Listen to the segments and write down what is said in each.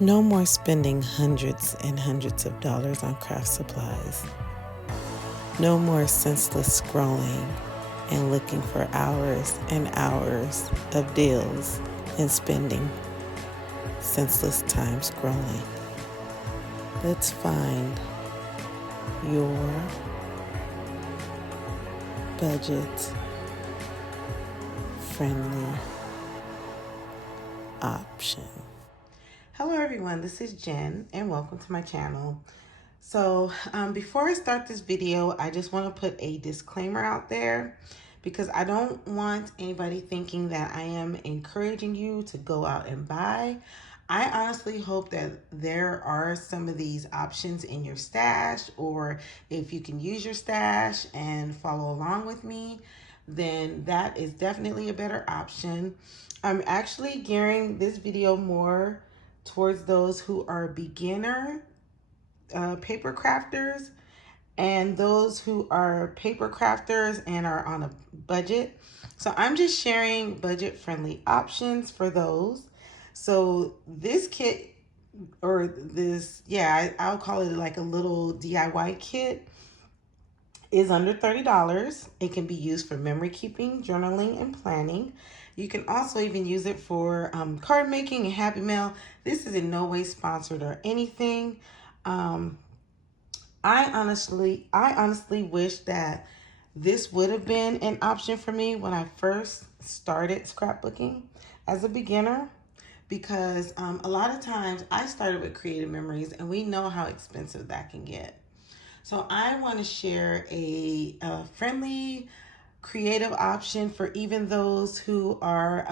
No more spending hundreds and hundreds of dollars on craft supplies. No more senseless scrolling and looking for hours and hours of deals and spending senseless time scrolling. Let's find your budget-friendly option. Hello everyone, this is Jen and welcome to my channel. So before I start this video, I just want to put a disclaimer out there because I don't want anybody thinking that I am encouraging you to go out and buy. I honestly hope that there are some of these options in your stash, or if you can use your stash and follow along with me, then that is definitely a better option. I'm actually gearing this video more towards those who are beginner paper crafters and those who are paper crafters and are on a budget. So I'm just sharing budget friendly options for those. So this kit, or this, I'll call it like a little DIY kit, is under $30. It can be used for memory keeping, journaling, and planning. You can also even use it for card making and Happy Mail. This is in no way sponsored or anything. I honestly wish that this would have been an option for me when I first started scrapbooking as a beginner, because a lot of times I started with creative memories and we know how expensive that can get. So I want to share a friendly, creative option for even those who are,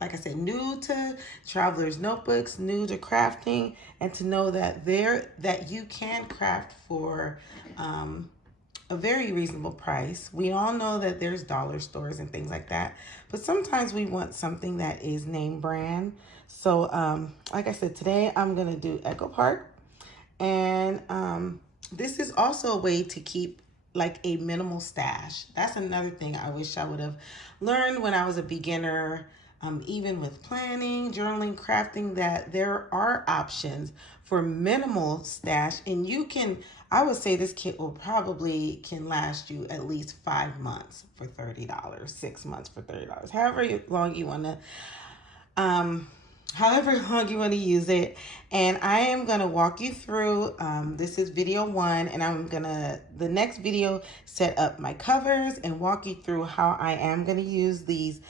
like I said, new to Traveler's Notebooks, new to crafting, and to know that you can craft for a very reasonable price. We all know that there's dollar stores and things like that, but sometimes we want something that is name brand. So like I said, today I'm gonna do Echo Park, and this is also a way to keep like a minimal stash. That's another thing I wish I would have learned when I was a beginner. Even with planning, journaling, crafting, that there are options for minimal stash, and I would say this kit can last you at least 5 months for $30, 6 months for $30, however long you want to use it. And I am going to walk you through, this is video 1, and I'm going to, the next video, set up my covers and walk you through how I am going to use these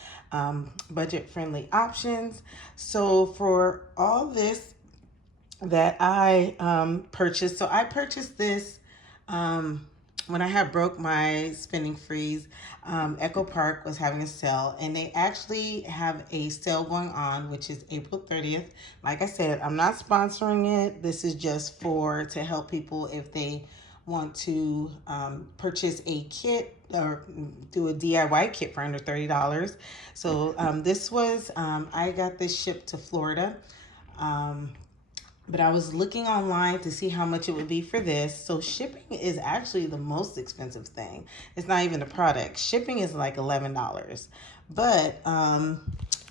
budget-friendly options. So for all this that I purchased, so I purchased this when I had broke my spending freeze. Echo Park was having a sale, and they actually have a sale going on, which is April 30th. Like I said, I'm not sponsoring it. This is just to help people if they want to purchase a kit or do a DIY kit for under $30. So this was, I got this shipped to Florida. But I was looking online to see how much it would be for this. So shipping is actually the most expensive thing. It's not even the product. Shipping is like $11. But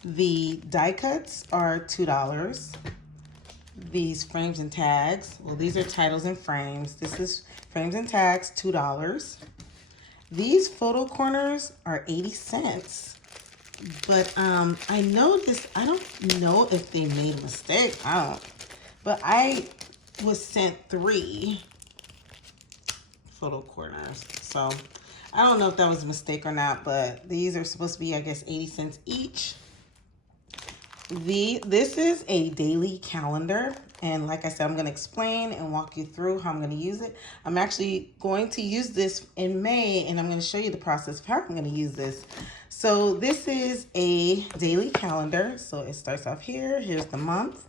the die cuts are $2. These frames and tags, well, these are titles and frames. This is frames and tags, $2. These photo corners are 80 cents. But I noticed, I don't know if they made a mistake. But I was sent 3 photo corners. So I don't know if that was a mistake or not, but these are supposed to be, I guess, 80 cents each. This is a daily calendar, and like I said, I'm going to explain and walk you through how I'm going to use it. I'm actually going to use this in May, and I'm going to show you the process of how I'm going to use this. So this is a daily calendar. So it starts off here. Here's the month.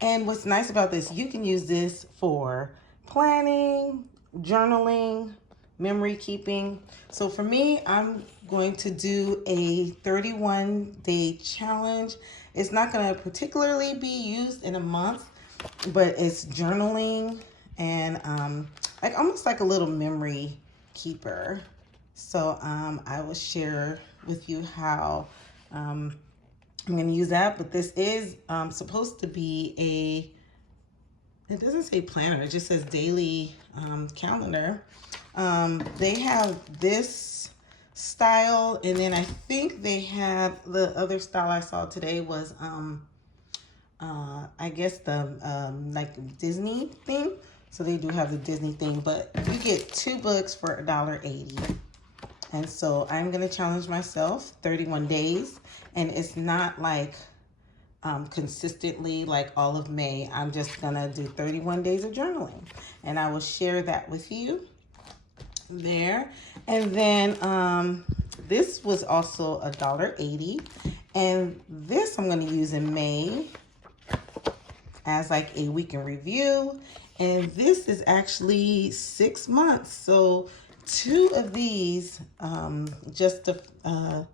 And what's nice about this, you can use this for planning, journaling, memory keeping. So for me, I'm going to do a 31-day challenge. It's not going to particularly be used in a month, but it's journaling and like almost like a little memory keeper. So I will share with you how I'm going to use that, but this is supposed to be it doesn't say planner, it just says daily calendar. They have this style, and then I think they have the other style I saw today was I guess the like Disney thing. So they do have the Disney thing, but you get 2 books for $1.80. And so I'm gonna challenge myself 31 days, and it's not like consistently like all of May. I'm just gonna do 31 days of journaling, and I will share that with you there. And then this was also $1.80, and this I'm gonna use in May as like a week in review. And this is actually 6 months. So 2 of these, just to, let's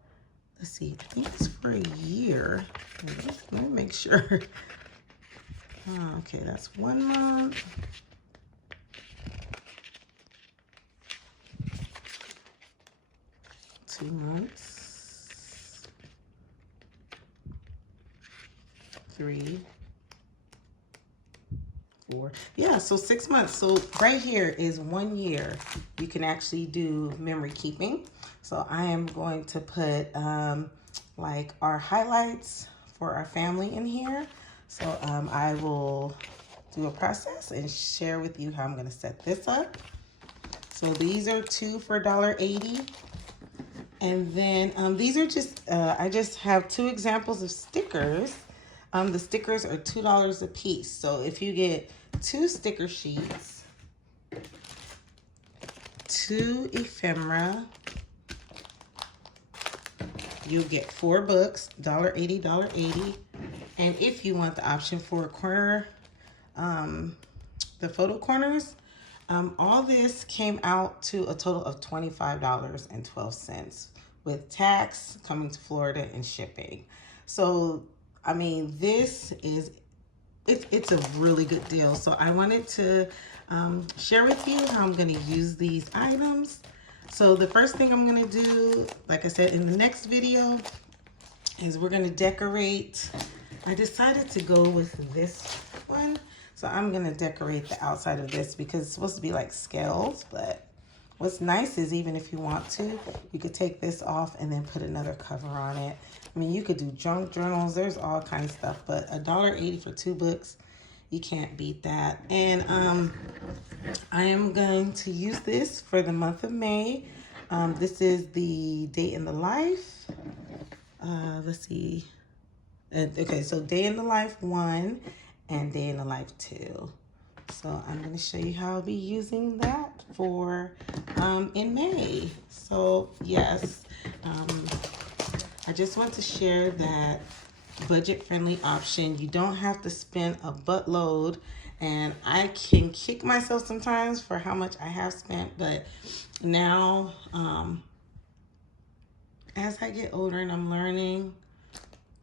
see, I think it's for a year. Let me make sure. Okay, that's 1 month. Two months. 3, 4. Yeah, so 6 months. So right here is 1 year. You can actually do memory keeping. So I am going to put like our highlights for our family in here. So I will do a process and share with you how I'm going to set this up. So these are 2 for $1.80. And then these are just, I just have 2 examples of stickers. The stickers are $2 a piece. So if you get 2 sticker sheets, 2 ephemera, you get 4 books, $1.80, $1.80. And if you want the option for a corner, the photo corners, all this came out to a total of $25.12 with tax, coming to Florida, and shipping. So, I mean, this is, it's a really good deal. So I wanted to share with you how I'm going to use these items. So the first thing I'm going to do, like I said, in the next video, is we're going to decorate. I decided to go with this one. So I'm going to decorate the outside of this because it's supposed to be like scales. But what's nice is even if you want to, you could take this off and then put another cover on it. I mean, you could do junk journals. There's all kinds of stuff. But $1.80 for 2 books, you can't beat that. And I am going to use this for the month of May. This is the Day in the Life. Let's see. Okay, so Day in the Life 1 and Day in the Life 2. So I'm going to show you how I'll be using that for in May. So yes, I just want to share that budget-friendly option. You don't have to spend a buttload, and I can kick myself sometimes for how much I have spent, but now as I get older and I'm learning,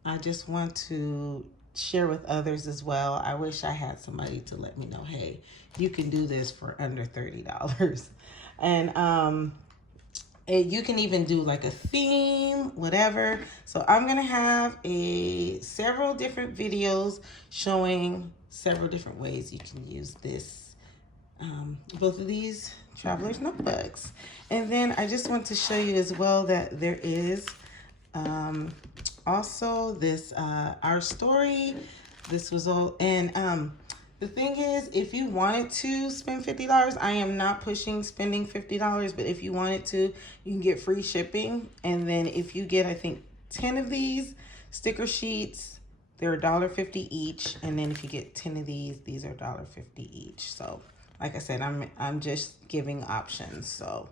I just want to share with others as well. I wish I had somebody to let me know, hey, you can do this for under $30. And you can even do like a theme, whatever. So I'm gonna have several different videos showing several different ways you can use this, both of these traveler's notebooks. And then I just want to show you as well that there is also this our story. This was all, and the thing is, if you wanted to spend $50, I am not pushing spending $50, but if you wanted to, you can get free shipping. And then if you get, I think, 10 of these sticker sheets, they're $1.50 each. And then if you get 10 of these are $1.50 each. So like I said, I'm just giving options. So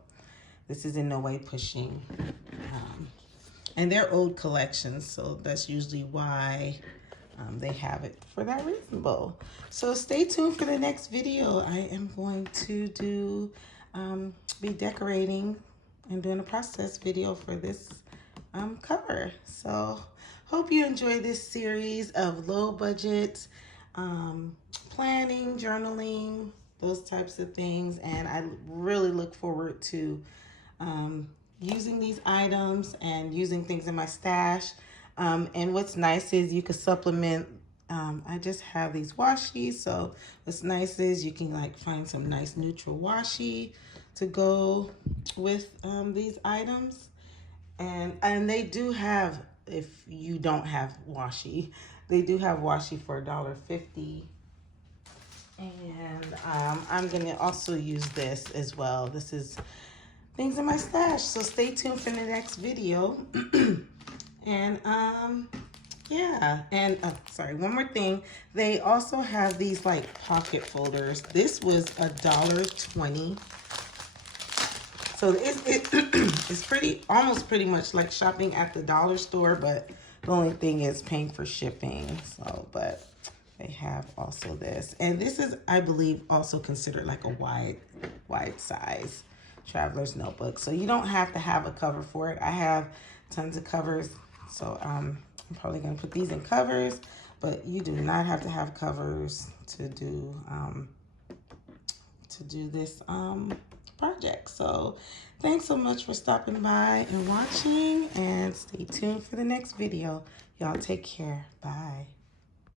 this is in no way pushing. And they're old collections, so that's usually why they have it for that reasonable. So stay tuned for the next video. I am going to be decorating and doing a process video for this cover. So hope you enjoy this series of low budget planning, journaling, those types of things. And I really look forward to using these items and using things in my stash. And what's nice is you can supplement. I just have these washi, so what's nice is you can like find some nice neutral washi to go with these items. And they do have, if you don't have washi, they do have washi for $1.50. And I'm gonna also use this as well. This is things in my stash, so stay tuned for the next video. And yeah, and sorry, one more thing. They also have these like pocket folders. This was $1.20. So it's almost pretty much like shopping at the dollar store, but the only thing is paying for shipping. So, but they have also this, and this is, I believe, also considered like a wide size traveler's notebook. So you don't have to have a cover for it. I have tons of covers, so I'm probably gonna put these in covers, but you do not have to have covers to do this project. So thanks so much for stopping by and watching, and stay tuned for the next video. Y'all take care. Bye.